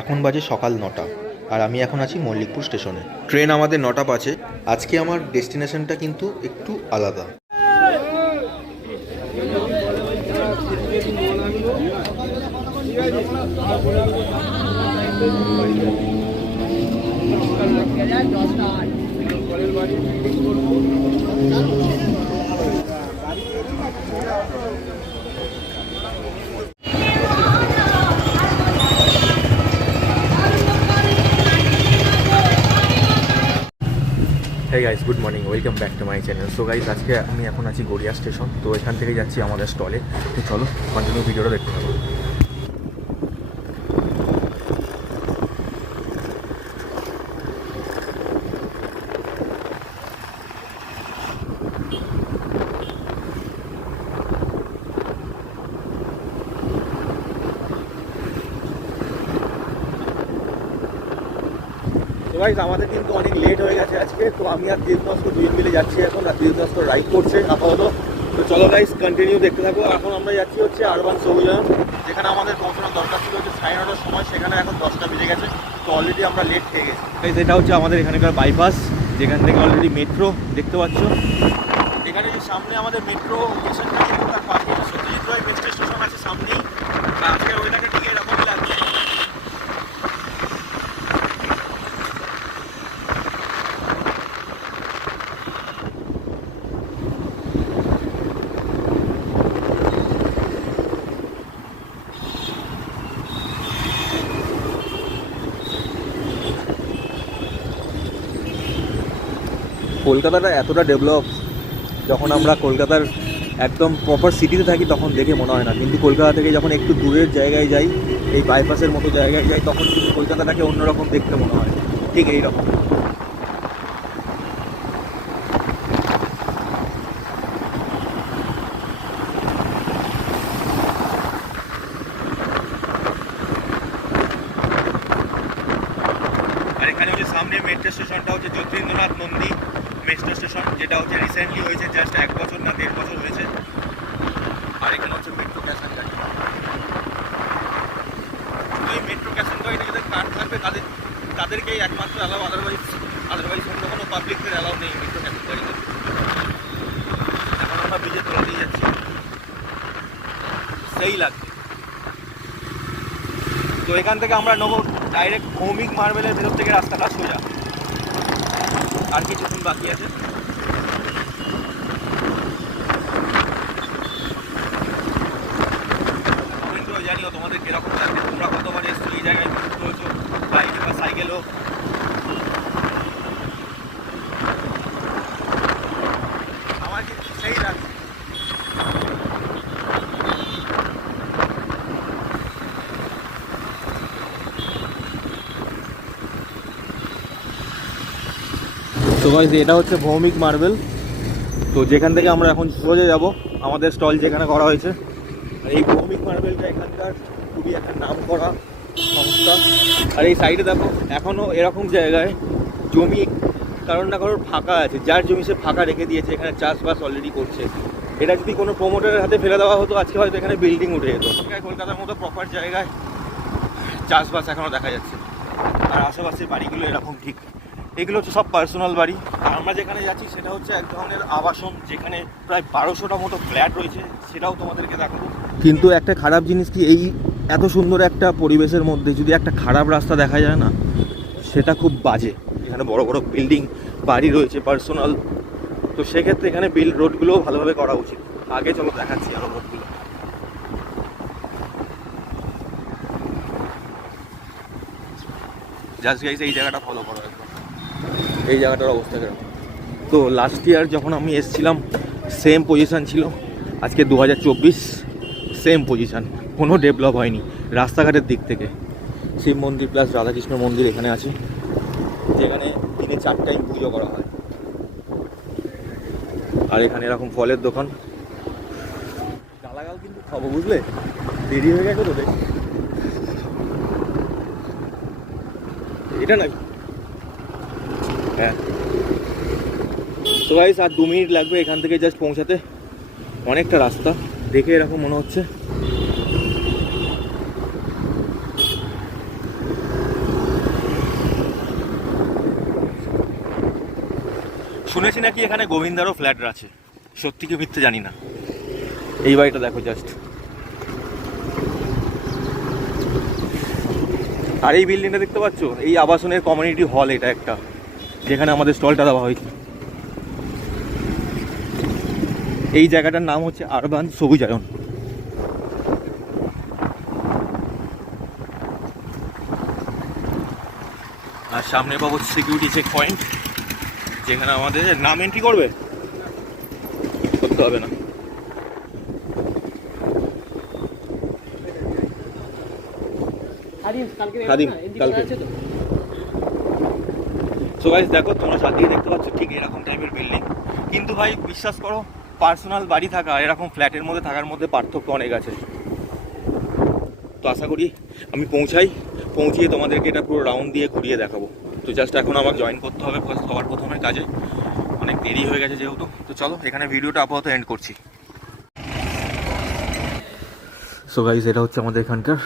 এখন বাজে সকাল নটা, আর আমি এখন আছি মল্লিকপুর স্টেশনে। ট্রেন আমাদের নটা পাঁচে আজকে আমার ডেস্টিনেশনটা কিন্তু একটু আলাদা। Hey guys good morning welcome back to my channel so guys আজকে আমি এখন আছি গড়িয়া স্টেশন। তো এখান থেকে যাচ্ছি আমাদের স্টলে তো চলো কন্টিনিউ ভিডিওটা দেখতে থাকো। তো গাইস আমাদের কিন্তু অনেক লেট হয়ে গেছে আজকে। তো আমি আর তীর্থস্ত দুই মিলে যাচ্ছি এখন আর তীর্থস্ত রাইড করছে আপাতত। তো চলো গাইজ কন্টিনিউ দেখতে থাকো। এখন আমরা যাচ্ছি হচ্ছে আরবান সবুজান যেখানে আমাদের পৌঁছানোর দরকার ছিল হচ্ছে সাড়ে নটার সময়। সেখানে এখন দশটা বেজে গেছে। তো অলরেডি আমরা লেট খেয়ে গেছি। গাইস এটা হচ্ছে আমাদের এখানকার বাইপাস যেখান থেকে অলরেডি মেট্রো দেখতে পাচ্ছ। এখানে যে সামনে আমাদের মেট্রো স্টেশনটা কিন্তু তার পাশে সত্যজিৎ রায় মেট্রো স্টেশন আছে সামনেই। আজকের ওয়েদারটা ঠিক এরকমই লাগছে কলকাতাটা এতটা ডেভেলপ যখন আমরা কলকাতার একদম প্রপার সিটিতে থাকি তখন দেখে মনে হয় না। কিন্তু কলকাতা থেকে যখন একটু দূরের জায়গায় যাই, এই বাইপাসের মতো জায়গায় যাই, তখন কিন্তু কলকাতাটাকে অন্যরকম দেখতে মনে হয়। ঠিক এইরকম। সামনে মেট্রো স্টেশনটা হচ্ছে যতীন্দ্রনাথ নন্দী মেট্রো স্টেশন যেটা হচ্ছে রিসেন্টলি হয়েছে জাস্ট এক বছর না দেড় বছর হয়েছে। আর এখানে হচ্ছে মেট্রো ক্যাশন গাড়ি এই মেট্রো ক্যাশন গাড়িতে যাদের কার্ড থাকবে, তাদের, তাদেরকেই একমাত্র অ্যালাউ আদারওয়াইজ আদারওয়াইজ অন্য কোনো পাবলিকদের অ্যালাউ নেই মেট্রো ক্যাশন গাড়িতে এখন আমরা ব্রিজের তলা যাচ্ছি। সেই লাগছে তো এখান থেকে আমরা নেব ডাইরেক্ট ভৌমিক মার্বেলের ভেতর থেকে রাস্তাটা সোজা। আর কিছুক্ষণ বাকি আছে। জানিও তোমাদের কীরকম লাগছে? তোমরা কতবার এসছো? এই জায়গায় বাইক বা সাইকেল আমার কিন্তু সেই লাগছে তো এটা হচ্ছে ভৌমিক মার্বেল। তো যেখান থেকে আমরা এখন সোজা যাব, আমাদের স্টল যেখানে করা হয়েছে। এই ভৌমিক মার্বেলটা এখানকার খুবই একটা নাম করা সংস্থা। আর এই সাইডে দেখো এখনও এরকম জায়গায় জমি, কারণ না কারোর ফাঁকা আছে, যার জমি সে ফাঁকা রেখে দিয়েছে, এখানে চাষবাস অলরেডি করছে। এটা যদি কোনো প্রমোটারের হাতে ফেলে দেওয়া হতো, আজকে হয়তো এখানে বিল্ডিং উঠে যেত। কলকাতার মতো প্রপার জায়গায় চাষবাস এখনও দেখা যাচ্ছে। আর আশেপাশের বাড়িগুলো এরকম ঠিক। এগুলো হচ্ছে সব পার্সোনাল বাড়ি। আমরা যেখানে যাচ্ছি সেটা হচ্ছে এক ধরনের আবাসন যেখানে প্রায় বারোশোটা মতো ফ্ল্যাট রয়েছে সেটাও তোমাদেরকে দেখাবো। কিন্তু একটা খারাপ জিনিস কি এই এত সুন্দর একটা পরিবেশের মধ্যে যদি একটা খারাপ রাস্তা দেখা যায় না সেটা খুব বাজে। এখানে বড় বড় বিল্ডিং বাড়ি রয়েছে পার্সোনাল তো সেক্ষেত্রে এখানে বিল রোডগুলোও ভালোভাবে করা উচিত। আগে চলো দেখাচ্ছি আরও রোডগুলো জাস্ট গাইস এই জায়গাটা ফলো করো একদম এই জায়গাটার অবস্থা কীরকম তো লাস্ট ইয়ার যখন আমি এসেছিলাম সেম পজিশান ছিল। আজকে দু হাজার চব্বিশ সেম পজিশান কোনো ডেভেলপ হয়নি, রাস্তাঘাটের দিক থেকে। শিব মন্দির প্লাস রাধাকৃষ্ণ মন্দির এখানে আছে। যেখানে দিনে চার টাইম পুজো করা হয়। আর এখানে এরকম ফলের দোকান। গালাগাল কিন্তু খাব, বুঝলে? দেরি হয়ে গেছে তো এটা নাকি হ্যাঁ। তো ভাইস আর দু মিনিট লাগবে এখান থেকে জাস্ট পৌঁছাতে। অনেকটা রাস্তা। দেখে এরকম মনে হচ্ছে। শুনেছি নাকি এখানে গোবিন্দারও ফ্ল্যাট আছে? সত্যি কি ভিত্তি জানি না। এই বাড়িটা দেখো জাস্ট আর এই বিল্ডিংটা দেখতে পাচ্ছ? এই আবাসনের কমিউনিটি হল এটা একটা। যেখানে আমাদের স্টলটা দেওয়া হয়েছে এই জায়গাটার নাম হচ্ছে আরবান সবুজায়ন। আর সামনে পাবো সিকিউরিটি চেক পয়েন্ট যেখানে আমাদের নাম এন্ট্রি করবে। করতে হবে না। খাদিম কালকে খাদিম, না, এদিকে কালকে। আছে তো? সো গাইস দেখো, তোমরা সাজিয়ে দেখতে পাচ্ছ ঠিক এরকম টাইপের বিল্ডিং কিন্তু ভাই, বিশ্বাস করো পার্সোনাল বাড়ি থাকা, এরকম ফ্ল্যাটের মধ্যে থাকার মধ্যে পার্থক্য অনেক আছে। তো আশা করি আমি পৌঁছাই, পৌঁছিয়ে তোমাদেরকে এটা পুরো রাউন্ড দিয়ে ঘুরিয়ে দেখাবো। তো জাস্ট এখন আমার জয়েন করতে হবে সবার প্রথমে কাজে অনেক দেরি হয়ে গেছে যেহেতু। তো চলো, এখানে ভিডিওটা আপাতত এন্ড করছি। সো গাইস এটা হচ্ছে আমাদের এখানকার